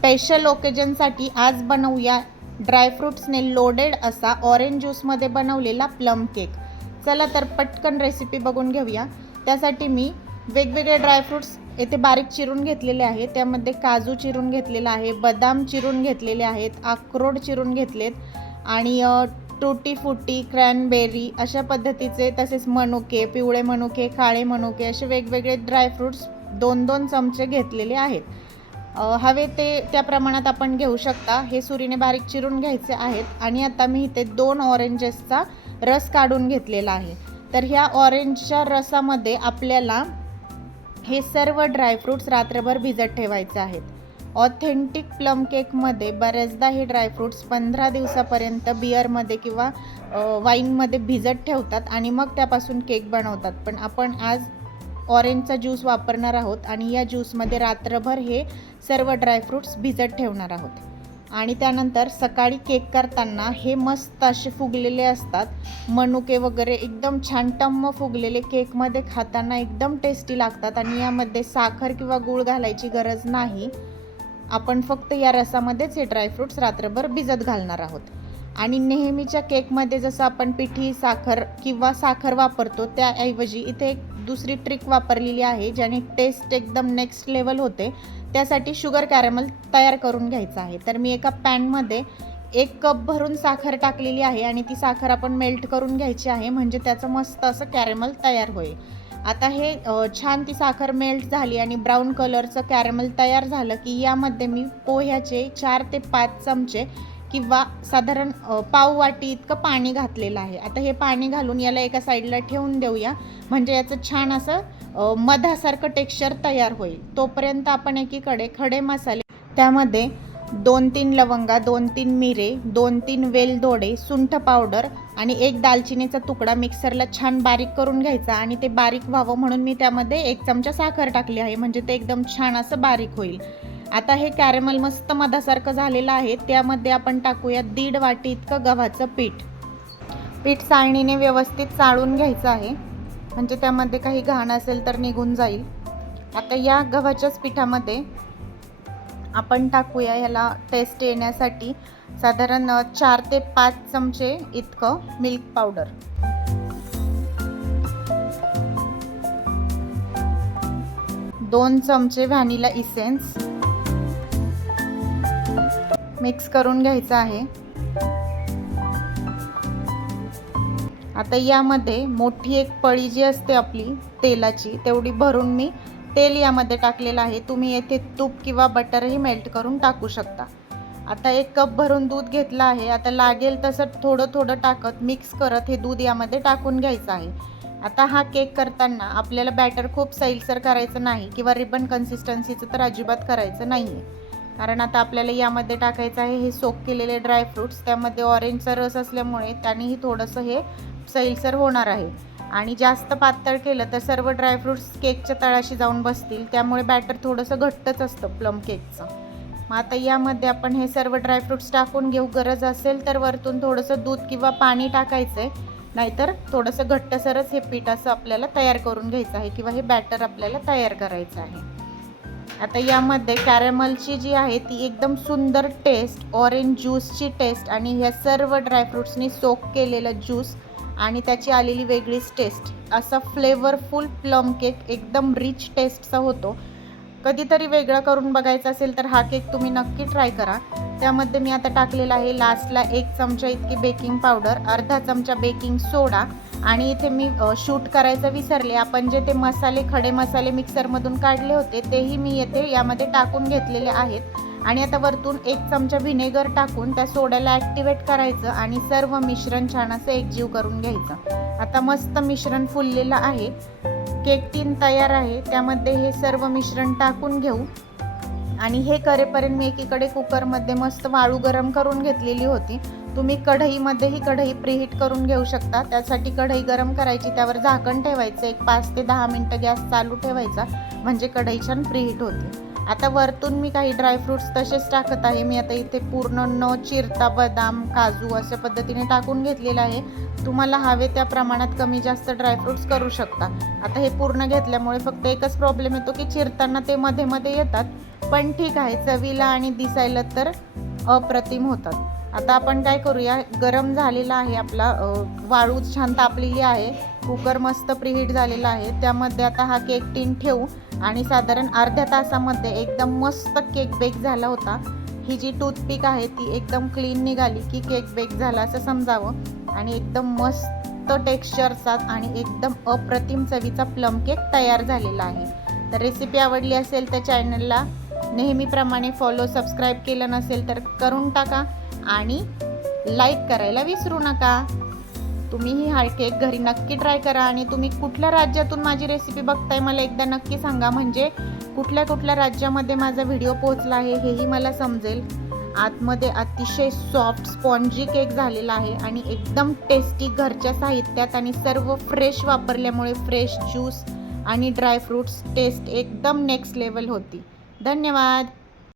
Special ओकेजनसाठी आज बनवूया ड्रायफ्रूट्सने loaded असा ऑरेंज ज्यूसमध्ये बनवलेला प्लम केक. चला तर पटकन रेसिपी बघून घेऊया. त्यासाठी मी वेगवेगळे ड्रायफ्रूट्स येथे बारीक चिरून घेतलेले आहे. त्यामध्ये काजू चिरून घेतलेला आहे, बदाम चिरून घेतलेले आहेत, अक्रोड चिरून घेतलेत आणि टूटी फुटी, क्रॅनबेरी अशा पद्धतीचे, तसेच मनुके, पिवळे मनुके, काळे मनुके असे वेगवेगळे ड्रायफ्रूट्स 2-2 चमचे घेतलेले आहेत. हवे ते त्या प्रमाणात आपण घेऊ शकता. हे सुरीने बारीक चिरून घ्यायचे आहेत. आणि आता मी इथे 2 ऑरेंजेसचा रस काढून घेतलेला आहे. तर ह्या ऑरेंजच्या रसामध्ये आपल्याला हे सर्व ड्रायफ्रूट्स रात्रभर भिजत ठेवायचे आहेत. ऑथेंटिक प्लम केकमध्ये बऱ्याचदा हे ड्रायफ्रूट्स 15 दिवसापर्यंत बिअरमध्ये किंवा वाईनमध्ये भिजत ठेवतात आणि मग त्यापासून केक बनवतात. पण आपण आज ऑरेंजचा ज्यूस वापरणार आहोत आणि या ज्यूसमध्ये रात्रभर हे सर्व ड्रायफ्रूट्स भिजत ठेवणार आहोत. आणि त्यानंतर सकाळी केक करताना हे मस्त असे फुगलेले असतात. मनुके वगैरे एकदम छान टम्म फुगलेले केकमध्ये खाताना एकदम टेस्टी लागतात. आणि यामध्ये साखर किंवा गूळ घालायची गरज नाही. आपण फक्त या रसामध्येच हे ड्रायफ्रूट्स रात्रभर भिजत घालणार आहोत. आणि नेहमीच्या केकमध्ये जसं आपण पिठी साखर किंवा साखर वापरतो त्याऐवजी इथे एक दुसरी ट्रिक वापरलेली आहे, ज्याने टेस्ट एकदम नेक्स्ट लेवल होते. त्यासाठी शुगर कॅरमल तयार करून घ्यायचं आहे. तर मी एका पॅनमध्ये 1 कप भरून साखर टाकलेली आहे आणि ती साखर आपण मेल्ट करून घ्यायची आहे, म्हणजे त्याचं मस्त असं कॅरमल तयार होईल. आता हे छान ती साखर मेल्ट झाली आणि ब्राऊन कलरचं कॅरमल तयार झालं की यामध्ये मी पोह्याचे 4 ते 5 चमचे किंवा साधारण पाव वाटी इतकं पाणी घातलेलं आहे. आता हे पाणी घालून याला एका साईडला ठेवून देऊया, म्हणजे याचं छान असं मधासारखं टेक्स्चर तयार होईल. तोपर्यंत आपण एकीकडे खडे मसाले, त्यामध्ये 2-3 लवंगा, 2-3 मिरे, 2-3 वेलदोडे, सुंठ पावडर आणि 1 दालचिनीचा तुकडा मिक्सरला छान बारीक करून घ्यायचा. आणि ते बारीक व्हावं म्हणून मी त्यामध्ये 1 चमचा साखर टाकली आहे, म्हणजे ते एकदम छान असं बारीक होईल. आता हे कॅरमल मस्त मधासारखं झालेलं आहे. त्यामध्ये आपण टाकूया 1.5 वाटी इतकं गव्हाचं पीठ चाळणीने व्यवस्थित चाळून घ्यायचं आहे, म्हणजे त्यामध्ये काही घाण असेल तर निघून जाईल. आता या गव्हाच्याच पिठामध्ये आपण टाकूया याला टेस्ट येण्यासाठी साधारण 4 ते 5 चमचे इतकं मिल्क पावडर. दोन चमचे व्हॅनिला इसेन्स मिक्स करून घ्यायचं आहे. आता यामध्ये मोठी एक पळी जी असते आपली तेलाची, तेवढी भरून मी तेल यामध्ये टाकलेलं आहे. तुम्ही येथे तूप किंवा बटरही मेल्ट करून टाकू शकता. आता 1 कप भरून दूध घेतलं आहे. आता लागेल तसं थोडं थोडं टाकत मिक्स करत हे दूध यामध्ये टाकून घ्यायचं आहे. आता हा केक करताना आपल्याला बॅटर खूप सैलसर करायचं नाही किंवा रिबन कन्सिस्टन्सीचं तर अजिबात करायचं नाही आहे, कारण आता आपल्याला यामध्ये टाकायचं आहे हे सोक केलेले ड्रायफ्रूट्स. त्यामध्ये ऑरेंजचा रस असल्यामुळे त्यानेही थोडंसं हे सैलसर होणार आहे. आणि जास्त पातळ केलं तर सर्व ड्रायफ्रूट्स केकच्या तळाशी जाऊन बसतील, त्यामुळे बॅटर थोडंसं घट्टच असतं प्लम केकचं. मग आता यामध्ये आपण हे सर्व ड्रायफ्रूट्स टाकून घेऊ. गरज असेल तर वरतून थोडंसं दूध किंवा पाणी टाकायचं आहे, नाहीतर थोडंसं घट्टसरच हे पीठ असं आपल्याला तयार करून घ्यायचं आहे किंवा हे बॅटर आपल्याला तयार करायचं आहे. आता यामध्ये कॅरमलची जी आहे ती एकदम सुंदर टेस्ट, ऑरेंज ज्यूसची टेस्ट आणि ह्या सर्व ड्रायफ्रूट्सनी सोक केलेलं ज्यूस आणि त्याची आलेली वेगळीच टेस्ट, असा फ्लेवरफुल प्लम केक एकदम रिच टेस्टचा होतो. कधीतरी वेगळं करून बघायचं असेल तर हा केक तुम्ही नक्की ट्राय करा. त्यामध्ये मी आता टाकलेला आहे लास्टला 1 चमचा इतकी बेकिंग पावडर, अर्धा चमचा बेकिंग सोडा. आणि इथे मी शूट करायचं विसरले, आपण जे ते मसाले, खडे मसाले मिक्सरमधून काढले होते तेही मी येथे यामध्ये टाकून घेतलेले आहेत. आणि आता वरतून 1 चमचा व्हिनेगर टाकून त्या सोड्याला ॲक्टिवेट करायचं आणि सर्व मिश्रण छान असं एकजीव करून घ्यायचं. आता मस्त मिश्रण फुललेलं आहे. केक टीन तयार आहे, त्यामध्ये हे सर्व मिश्रण टाकून घेऊ. आणि हे करेपर्यंत मी एकीकडे कुकरमध्ये मस्त वाळू गरम करून घेतलेली होती. तुम्ही कढईमध्येही कढई प्रीहीट करून घेऊ शकता. त्यासाठी कढई गरम करायची, त्यावर झाकण ठेवायचं, एक 5 ते 10 मिनटं गॅस चालू ठेवायचा, म्हणजे कढई छान प्रीहीट होते. आता वरतून मी काही ड्रायफ्रूट्स तसेच टाकत आहे. मी आता इथे पूर्ण न चिरता बदाम, काजू अशा पद्धतीने टाकून घेतलेलं आहे. तुम्हाला हवे त्या प्रमाणात कमी जास्त ड्रायफ्रूट्स करू शकता. आता हे पूर्ण घेतल्यामुळे फक्त एकच प्रॉब्लेम येतो की चिरताना ते मध्ये मध्ये येतात, पण ठीक आहे, चवीला आणि दिसायला तर अप्रतिम होतात. आता आपण काय करूया, गरम झालेला आहे आपला वाळू छान तापलेली आहे, कुकर मस्त प्रीहीट झालेला आहे. त्यामध्ये आता हा केक टीन ठेवू आणि साधारण अर्ध्या तासामध्ये एकदम मस्त केक बेक झाला होता. ही जी टूथपिक आहे ती एकदम क्लीन निघाली की केक बेक झाला असं समजावं. आणि एकदम मस्त टेक्स्चरचा आणि एकदम अप्रतिम चवीचा प्लम केक तयार झालेला आहे. तर रेसिपी आवडली असेल तर चॅनलला नेहमीप्रमाणे फॉलो, सबस्क्राईब केलं नसेल तर करून टाका आणि लाईक करायला विसरू नका. तुम्हीही हा केक घरी नक्की ट्राय करा. आणि तुम्ही कुठल्या राज्यातून माझी रेसिपी बघताय मला एकदा नक्की सांगा, म्हणजे कुठल्या कुठल्या राज्यामध्ये माझा व्हिडिओ पोहोचला आहे हेही मला समजेल. आतमध्ये अतिशय सॉफ्ट स्पॉन्जी केक झालेला आहे आणि एकदम टेस्टी, घरच्या साहित्यात आणि सर्व फ्रेश वापरल्यामुळे फ्रेश ज्यूस आणि ड्रायफ्रूट्स टेस्ट एकदम नेक्स्ट लेवल होती. धन्यवाद.